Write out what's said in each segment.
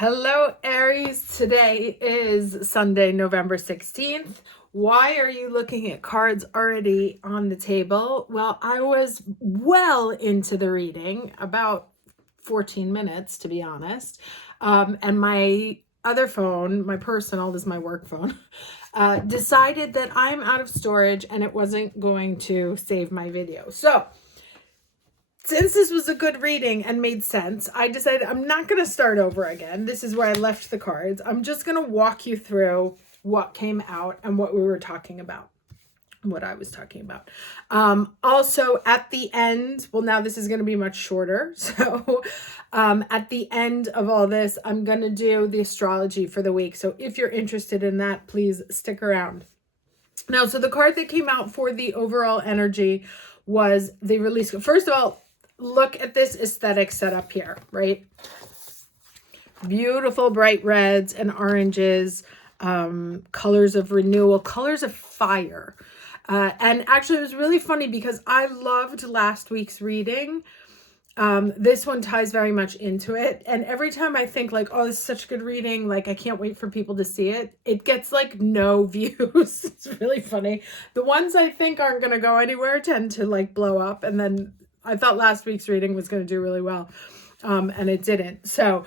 Hello, Aries. Today is Sunday, November 16th. Why are you looking at cards already on the table? Well, I was well into the reading, about 14 minutes, to be honest. And my other phone, my personal, this is my work phone, decided that I'm out of storage and it wasn't going to save my video. So, since this was a good reading and made sense, I decided I'm not going to start over again. This is where I left the cards. I'm just going to walk you through what came out and what we were talking about, what I was talking about. Also, at the end, well, now this is going to be much shorter. So at the end of all this, I'm going to do the astrology for the week. So if you're interested in that, please stick around. Now, so the card that came out for the overall energy was the release. First of all, look at this aesthetic setup here, right? Beautiful bright reds and oranges, colors of renewal, colors of fire. And actually it was really funny because I loved last week's reading. This one ties very much into it. And every time I think like, oh, this is such good reading, like I can't wait for people to see it, it gets like no views. It's really funny. The ones I think aren't going to go anywhere tend to like blow up. And then I thought last week's reading was going to do really well. And it didn't. So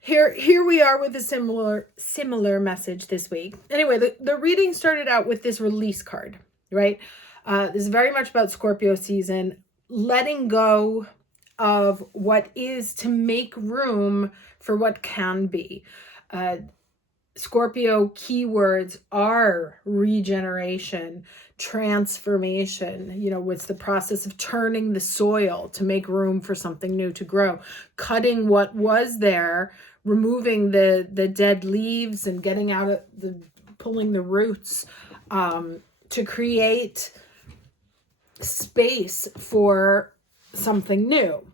here we are with a similar message this week. Anyway, the reading started out with this release card, right? This is very much about Scorpio season, letting go of what is to make room for what can be. Scorpio keywords are regeneration, transformation. You know, it's the process of turning the soil to make room for something new to grow, cutting what was there, removing the dead leaves and getting out of pulling the roots to create space for something new.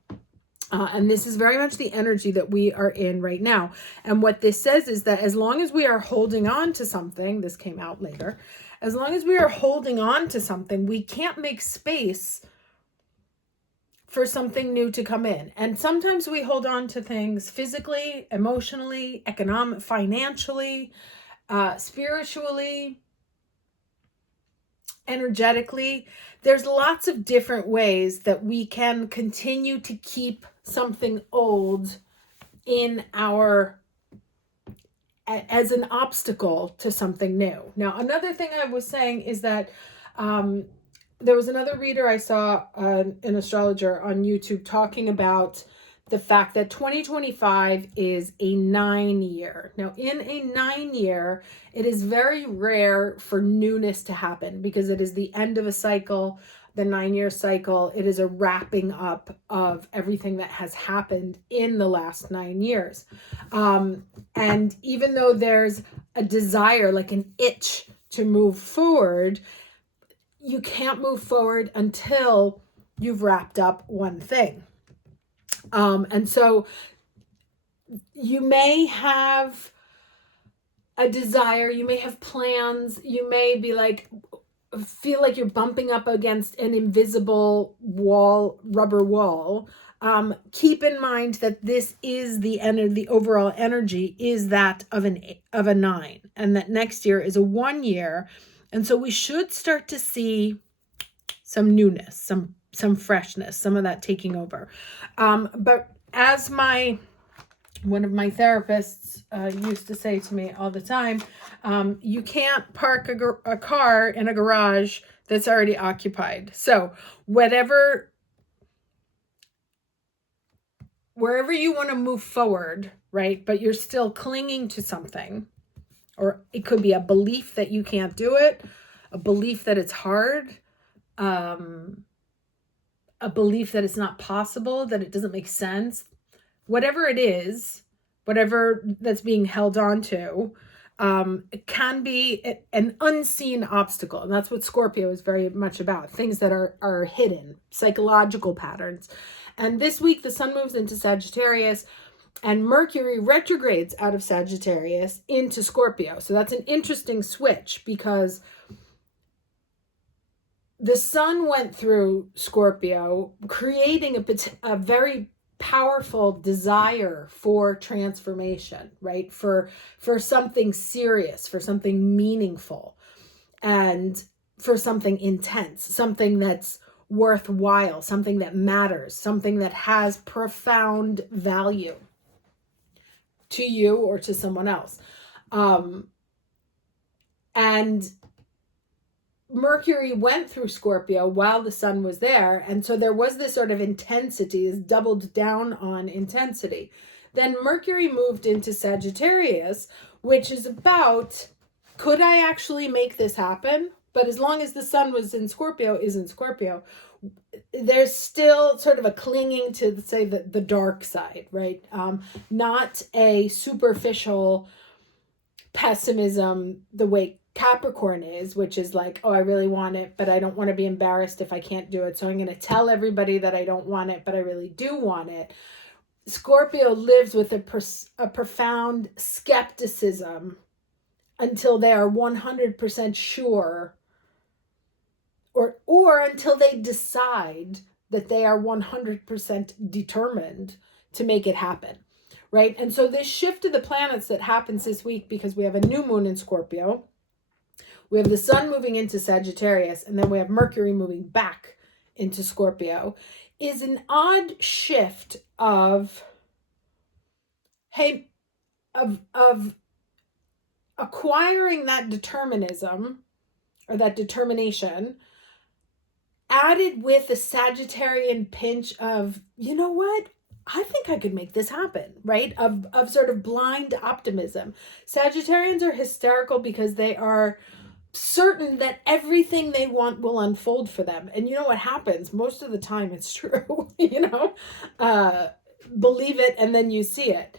And this is very much the energy that we are in right now. And what this says is that as long as we are holding on to something, this came out later, as long as we are holding on to something, we can't make space for something new to come in. And sometimes we hold on to things physically, emotionally, economically, financially, spiritually, energetically. There's lots of different ways that we can continue to keep something old in our as an obstacle to something new. Now, another thing I was saying is that there was another reader I saw, an astrologer on YouTube, talking about the fact that 2025 is a 9-year. Now, in a 9-year, it is very rare for newness to happen because it is the end of a cycle, the 9-year cycle. It is a wrapping up of everything that has happened in the last 9 years. And even though there's a desire, like an itch to move forward, you can't move forward until you've wrapped up one thing. And so you may have a desire, you may have plans, you may be like, feel like you're bumping up against an invisible wall, rubber wall. Keep in mind that this is the overall energy is that of a 9, and that next year is a 1 year. And so we should start to see some newness, some freshness, some of that taking over. But as one of my therapists used to say to me all the time, you can't park a car in a garage that's already occupied. So wherever you want to move forward, right, but you're still clinging to something, or it could be a belief that you can't do it, a belief that it's hard, a belief that it's not possible, that it doesn't make sense, whatever it is, whatever that's being held on to, it can be an unseen obstacle. And that's what Scorpio is very much about, things that are hidden, psychological patterns. And this week, the sun moves into Sagittarius and Mercury retrogrades out of Sagittarius into Scorpio. So that's an interesting switch because the sun went through Scorpio, creating a very powerful desire for transformation, right? For something serious, for something meaningful, and for something intense, something that's worthwhile, something that matters, something that has profound value to you or to someone else. And Mercury went through Scorpio while the sun was there. And so there was this sort of intensity, this doubled down on intensity. Then Mercury moved into Sagittarius, which is about, could I actually make this happen? But as long as the sun was in Scorpio, there's still sort of a clinging to, say, the dark side, right? Not a superficial pessimism the way Capricorn is, which is like, oh, I really want it, but I don't want to be embarrassed if I can't do it. So I'm going to tell everybody that I don't want it, but I really do want it. Scorpio lives with a profound skepticism until they are 100% sure, or until they decide that they are 100% determined to make it happen, right? And so this shift of the planets that happens this week, because we have a new moon in Scorpio, we have the sun moving into Sagittarius, and then we have Mercury moving back into Scorpio, is an odd shift of, hey, of acquiring that determinism or that determination, added with a Sagittarian pinch of, you know what? I think I could make this happen, right? Of sort of blind optimism. Sagittarians are hysterical because they are certain that everything they want will unfold for them. And you know what happens? Most of the time it's true, believe it and then you see it.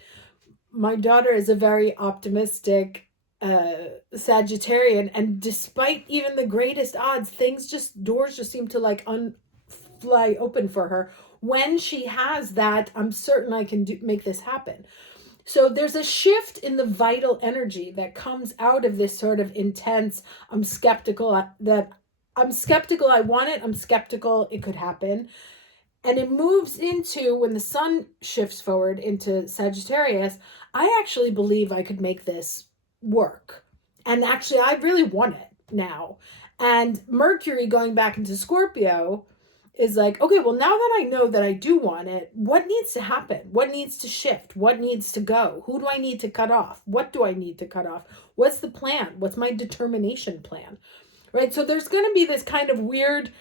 My daughter is a very optimistic Sagittarian, and despite even the greatest odds, doors just seem to like fly open for her when she has that, I'm certain I can make this happen. So there's a shift in the vital energy that comes out of this sort of intense, I'm skeptical, I want it, I'm skeptical it could happen. And it moves into, when the sun shifts forward into Sagittarius, I actually believe I could make this work. And actually, I really want it now. And Mercury going back into Scorpio is like, okay, well, now that I know that I do want it, what needs to happen? What needs to shift? What needs to go? Who do I need to cut off? What do I need to cut off? What's the plan? What's my determination plan? Right? So there's going to be this kind of weird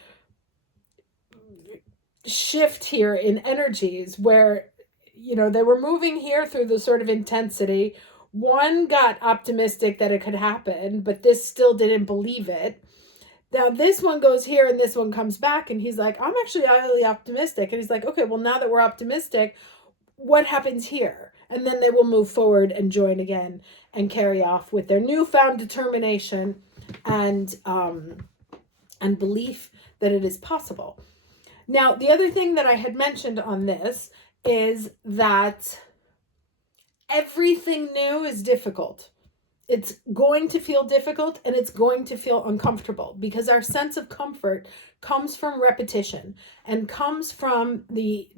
shift here in energies where, they were moving here through the sort of intensity. One got optimistic that it could happen, but this still didn't believe it. Now this one goes here and this one comes back and he's like, I'm actually highly optimistic. And he's like, okay, well, now that we're optimistic, what happens here? And then they will move forward and join again and carry off with their newfound determination and belief that it is possible. Now, the other thing that I had mentioned on this is that everything new is difficult. It's going to feel difficult and it's going to feel uncomfortable because our sense of comfort comes from repetition and comes from the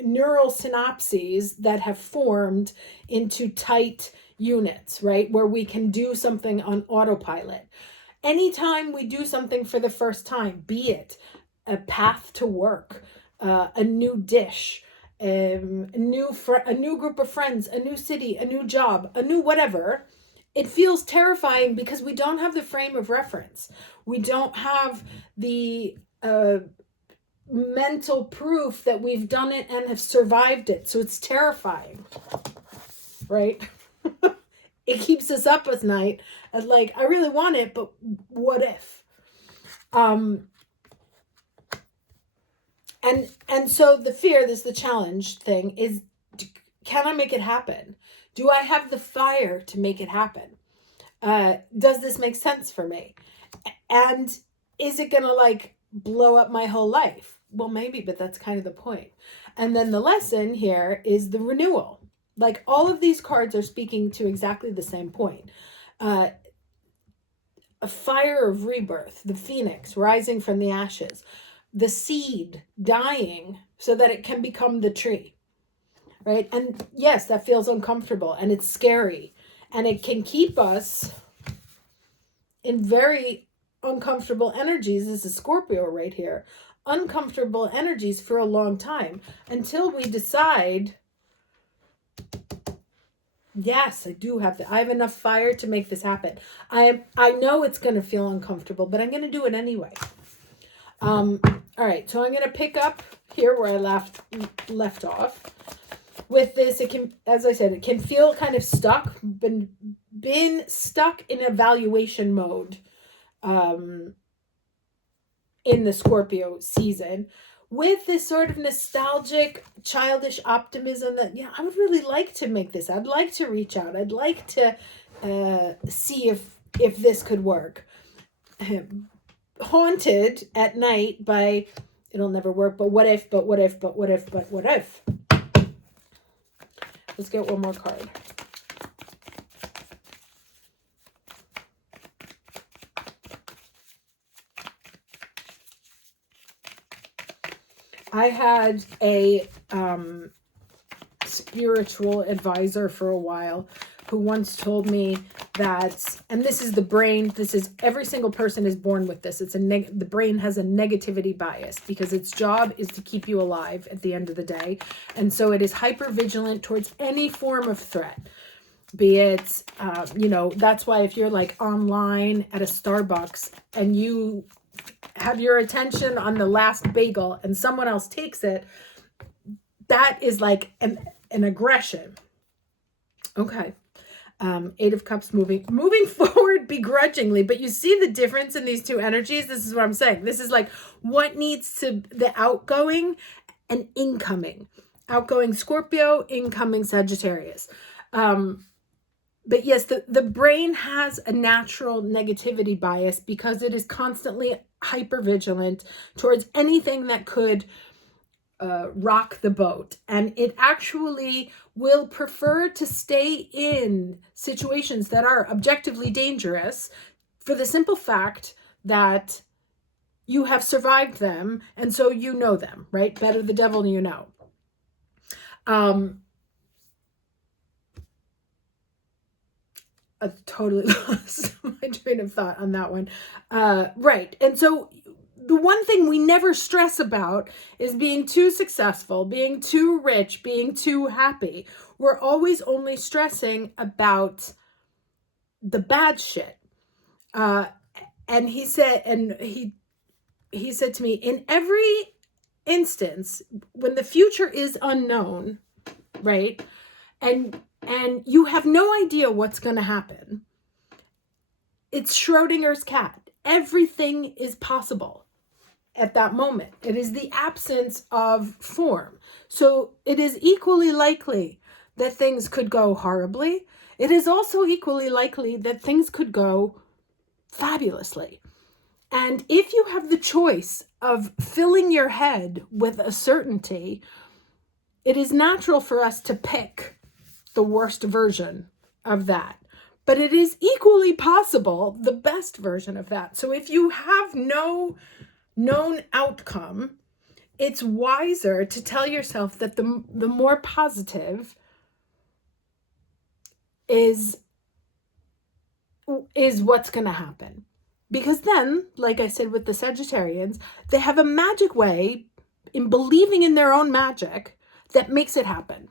neural synapses that have formed into tight units, right? Where we can do something on autopilot. Anytime we do something for the first time, be it a path to work, a new dish, a new group of friends, a new city, a new job, a new whatever, it feels terrifying because we don't have the frame of reference. We don't have the mental proof that we've done it and have survived it. So it's terrifying, right? It keeps us up at night and like, I really want it, but what if? And so the fear, the challenge thing is, can I make it happen? Do I have the fire to make it happen? Does this make sense for me? And is it going to like blow up my whole life? Well, maybe, but that's kind of the point. And then the lesson here is the renewal. Like all of these cards are speaking to exactly the same point. A fire of rebirth, the phoenix rising from the ashes, the seed dying so that it can become the tree. right? And yes, that feels uncomfortable and it's scary. And it can keep us in very uncomfortable energies. This is Scorpio right here. Uncomfortable energies for a long time until we decide, yes, I have enough fire to make this happen. I know it's going to feel uncomfortable, but I'm going to do it anyway. All right, so I'm going to pick up here where I left off. With this, it can, as I said, it can feel kind of stuck, been stuck in evaluation mode in the Scorpio season, with this sort of nostalgic, childish optimism that, yeah, I would really like to make this. I'd like to reach out. I'd like to see if this could work. Haunted at night by, it'll never work, but what if, but what if, but what if, but what if. Let's get one more card. I had a spiritual advisor for a while who once told me that, and this is the brain, this is, every single person is born with this. It's the brain has a negativity bias because its job is to keep you alive at the end of the day. And so it is hyper vigilant towards any form of threat. Be it, that's why if you're like online at a Starbucks and you have your attention on the last bagel and someone else takes it, that is like an aggression. Okay. 8 of Cups moving forward begrudgingly, but you see the difference in these two energies. This is what I'm saying. This is like what needs to, the outgoing and incoming. Outgoing Scorpio, incoming Sagittarius. But yes, the brain has a natural negativity bias because it is constantly hypervigilant towards anything that could rock the boat. And it actually will prefer to stay in situations that are objectively dangerous for the simple fact that you have survived them. And so you know them, right? Better the devil you know. I totally lost my train of thought on that one. Right. And so the one thing we never stress about is being too successful, being too rich, being too happy. We're always only stressing about the bad shit. And he said, he said to me, in every instance, when the future is unknown, right? And you have no idea what's going to happen. It's Schrodinger's cat. Everything is possible at that moment. It is the absence of form. So it is equally likely that things could go horribly. It is also equally likely that things could go fabulously. And if you have the choice of filling your head with a certainty, it is natural for us to pick the worst version of that. But it is equally possible the best version of that. So if you have no known outcome, it's wiser to tell yourself that the more positive is what's going to happen. Because then, like I said with the Sagittarians, they have a magic way in believing in their own magic that makes it happen.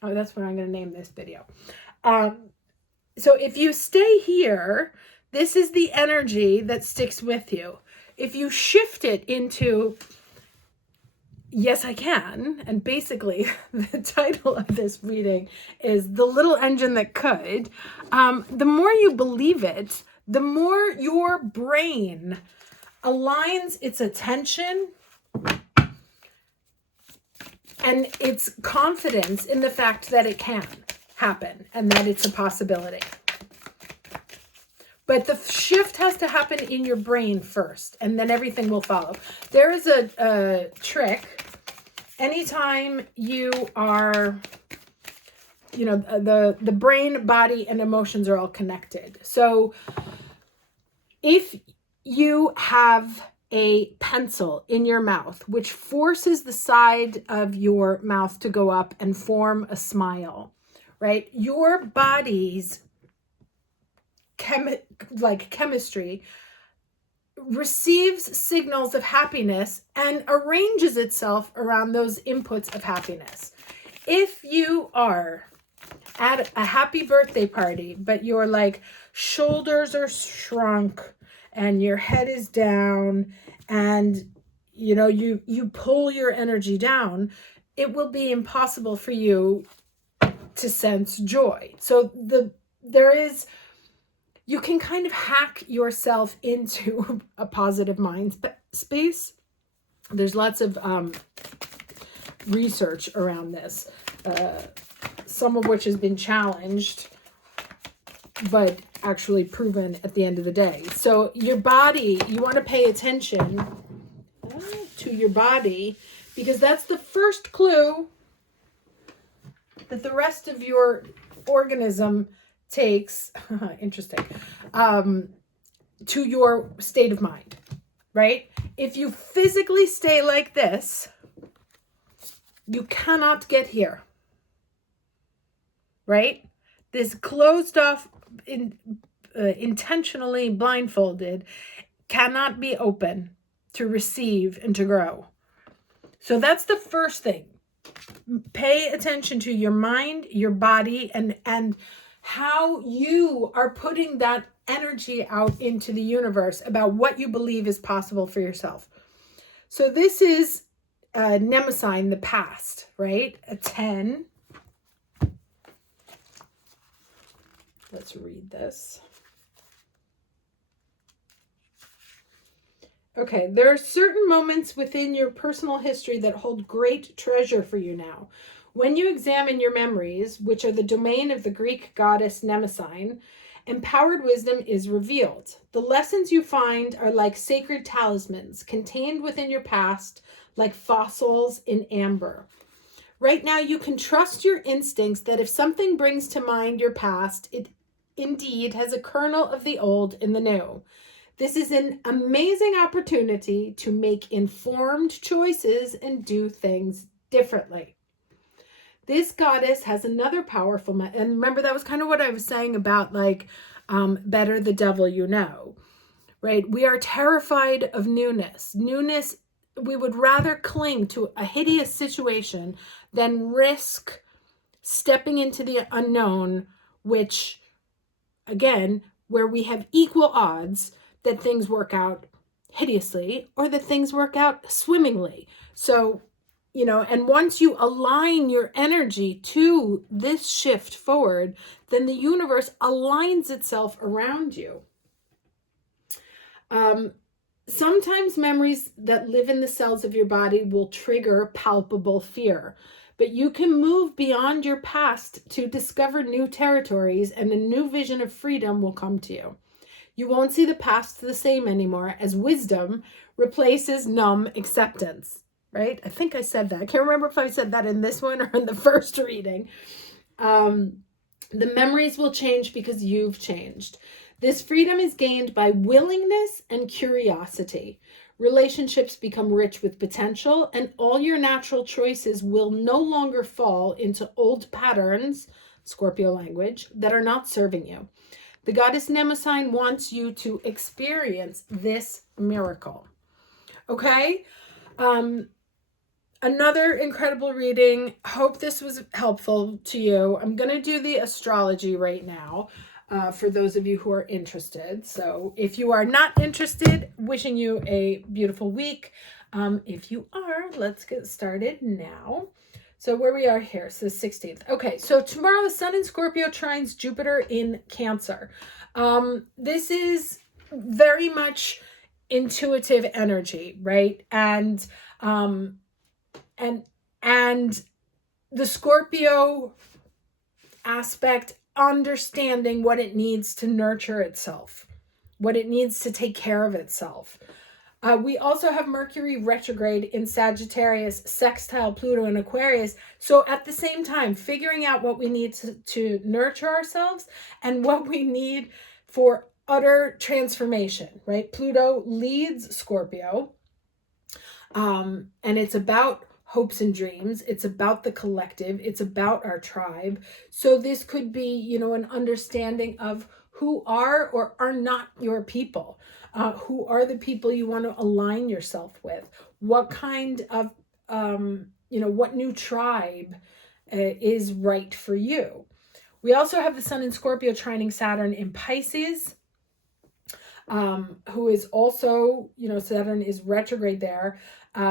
Oh, that's what I'm going to name this video. So if you stay here, this is the energy that sticks with you. If you shift it into, yes, I can, and basically the title of this reading is The Little Engine That Could, the more you believe it, the more your brain aligns its attention and its confidence in the fact that it can happen and that it's a possibility. But the shift has to happen in your brain first, and then everything will follow. There is a trick. Anytime you are, the brain, body, and emotions are all connected. So if you have a pencil in your mouth, which forces the side of your mouth to go up and form a smile, right? Your body's chemistry receives signals of happiness and arranges itself around those inputs of happiness. If you are at a happy birthday party, but your like shoulders are shrunk and your head is down and you pull your energy down, it will be impossible for you to sense joy. So you can kind of hack yourself into a positive mind space. There's lots of research around this, some of which has been challenged, but actually proven at the end of the day. So your body, you want to pay attention to your body, because that's the first clue that the rest of your organism takes, interesting, to your state of mind, right? If you physically stay like this, you cannot get here, right? This closed off, intentionally blindfolded, cannot be open to receive and to grow. So that's the first thing. Pay attention to your mind, your body, and how you are putting that energy out into the universe about what you believe is possible for yourself. So this is Mnemosyne, the past, right? A 10. Let's read this. Okay, there are certain moments within your personal history that hold great treasure for you now. When you examine your memories, which are the domain of the Greek goddess Mnemosyne, empowered wisdom is revealed. The lessons you find are like sacred talismans contained within your past, like fossils in amber. Right now, you can trust your instincts that if something brings to mind your past, it indeed has a kernel of the old in the new. This is an amazing opportunity to make informed choices and do things differently. This goddess has another powerful, and remember that was kind of what I was saying about like, better the devil you know, right? We are terrified of newness. Newness, we would rather cling to a hideous situation than risk stepping into the unknown, which, again, where we have equal odds that things work out hideously or that things work out swimmingly. So, and once you align your energy to this shift forward, then the universe aligns itself around you. Sometimes memories that live in the cells of your body will trigger palpable fear, but you can move beyond your past to discover new territories, and a new vision of freedom will come to you. You won't see the past the same anymore, as wisdom replaces numb acceptance, right? I think I said that. I can't remember if I said that in this one or in the first reading. The memories will change because you've changed. This freedom is gained by willingness and curiosity. Relationships become rich with potential, and all your natural choices will no longer fall into old patterns, Scorpio language, that are not serving you. The goddess Mnemosyne wants you to experience this miracle. Okay? Another incredible reading. Hope this was helpful to you. I'm going to do the astrology right now for those of you who are interested. So if you are not interested, wishing you a beautiful week. If you are, let's get started now. So where we are here, so the 16th. Okay, so tomorrow the Sun in Scorpio trines Jupiter in Cancer. This is very much intuitive energy, right? And the Scorpio aspect, understanding what it needs to nurture itself, what it needs to take care of itself. We also have Mercury retrograde in Sagittarius, sextile Pluto in Aquarius. So at the same time, figuring out what we need to nurture ourselves and what we need for utter transformation, right? Pluto leads Scorpio, and it's about hopes and dreams. It's about the collective. It's about our tribe. So this could be, an understanding of who are or are not your people. Who are the people you want to align yourself with? What kind of, what new tribe is right for you? We also have the Sun in Scorpio trining Saturn in Pisces, who is also, Saturn is retrograde there.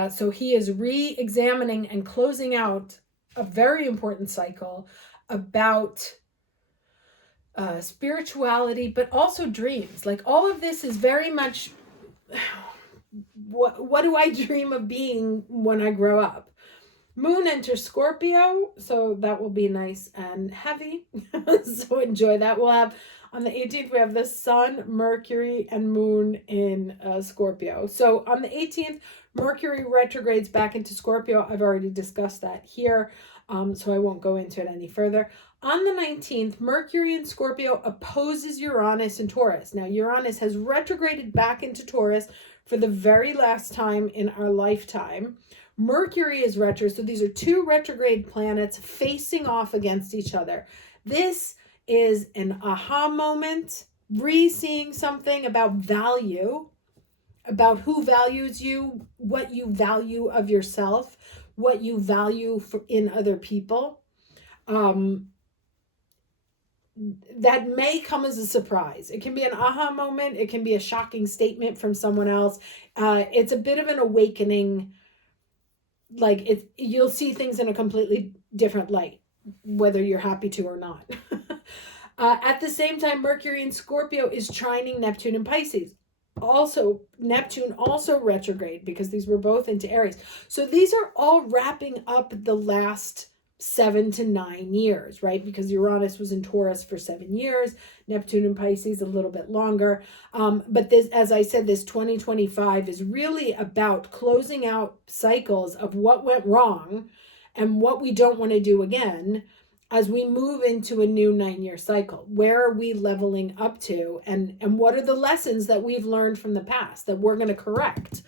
So he is re-examining and closing out a very important cycle about spirituality, but also dreams. Like all of this is very much what do I dream of being when I grow up? Moon enters Scorpio, so that will be nice and heavy. So enjoy that. We'll have on the 18th, we have the Sun, Mercury, and Moon in Scorpio. So on the 18th, Mercury retrogrades back into Scorpio. I've already discussed that here, so I won't go into it any further. On the 19th, Mercury in Scorpio opposes Uranus in Taurus. Now, Uranus has retrograded back into Taurus for the very last time in our lifetime. Mercury is retro, so these are two retrograde planets facing off against each other. This is an aha moment, re-seeing something about value, about who values you, what you value of yourself, what you value in other people. That may come as a surprise. It can be an aha moment. It can be a shocking statement from someone else. It's a bit of an awakening. Like you'll see things in a completely different light, whether you're happy to or not. At the same time, Mercury in Scorpio is trining Neptune in Pisces. Also, Neptune also retrograde because these were both into Aries. So these are all wrapping up the last 7 to 9 years, right? Because Uranus was in Taurus for 7 years, Neptune in Pisces a little bit longer. But this, as I said, this 2025 is really about closing out cycles of what went wrong and what we don't want to do again as we move into a new 9-year cycle. Where are we leveling up to? And what are the lessons that we've learned from the past that we're going to correct?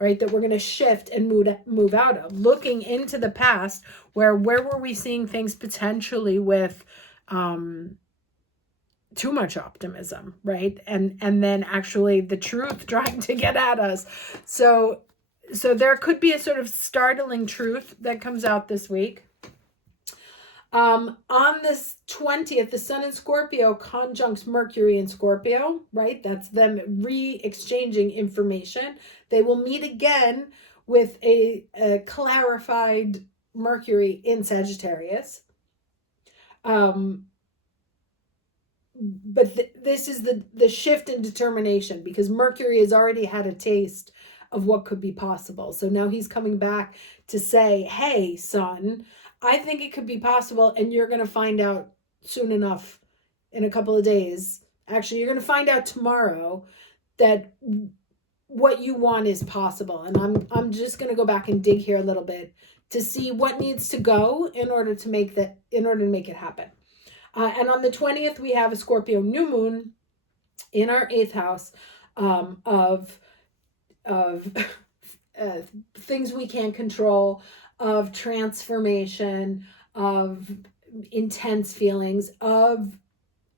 Right, that we're going to shift and move out of. Looking into the past, where were we seeing things potentially with too much optimism, right? And then actually the truth trying to get at us. So there could be a sort of startling truth that comes out this week. On this 20th, the Sun in Scorpio conjuncts Mercury in Scorpio, right? That's them re-exchanging information. They will meet again with a clarified Mercury in Sagittarius. But this is the shift in determination, because Mercury has already had a taste of what could be possible. So now he's coming back to say, hey, Sun, I think it could be possible, and you're going to find out soon enough, in a couple of days. Actually, you're going to find out tomorrow that what you want is possible. And I'm just going to go back and dig here a little bit to see what needs to go in order to make it happen. And on the 20th, we have a Scorpio new moon in our 8th house of things we can't control, of transformation, of intense feelings, of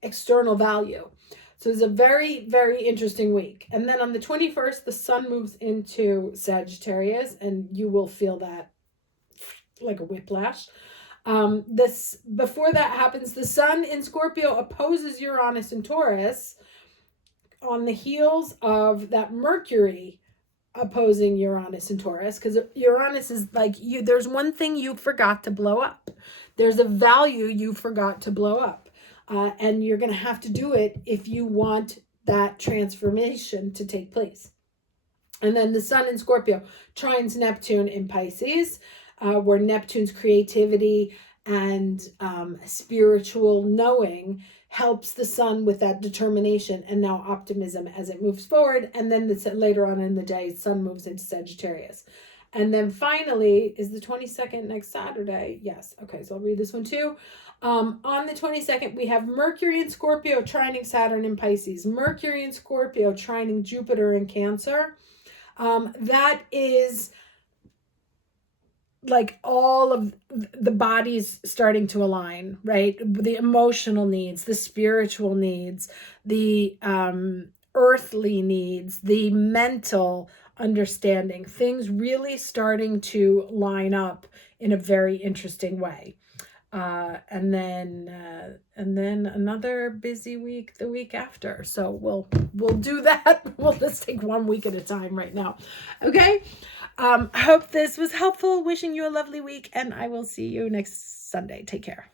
external value. So it's a very, very interesting week. And then on the 21st, the Sun moves into Sagittarius, and you will feel that like a whiplash. Before that happens, the Sun in Scorpio opposes Uranus in Taurus on the heels of that Mercury opposing Uranus and Taurus, because Uranus is like, there's one thing you forgot to blow up. There's a value you forgot to blow up. And you're going to have to do it if you want that transformation to take place. And then the Sun in Scorpio trines Neptune in Pisces, where Neptune's creativity and spiritual knowing helps the Sun with that determination and now optimism as it moves forward. And then later on in the day, Sun moves into Sagittarius. And then finally is the 22nd next Saturday. Yes. Okay. So I'll read this one too. On the 22nd, we have Mercury in Scorpio trining Saturn in Pisces. Mercury in Scorpio trining Jupiter in Cancer. That is like all of the bodies starting to align, right? The emotional needs, the spiritual needs, the earthly needs, the mental understanding, things really starting to line up in a very interesting way. And then another busy week the week after. So we'll do that. We'll just take 1 week at a time right now. Okay. Hope this was helpful. Wishing you a lovely week, and I will see you next Sunday. Take care.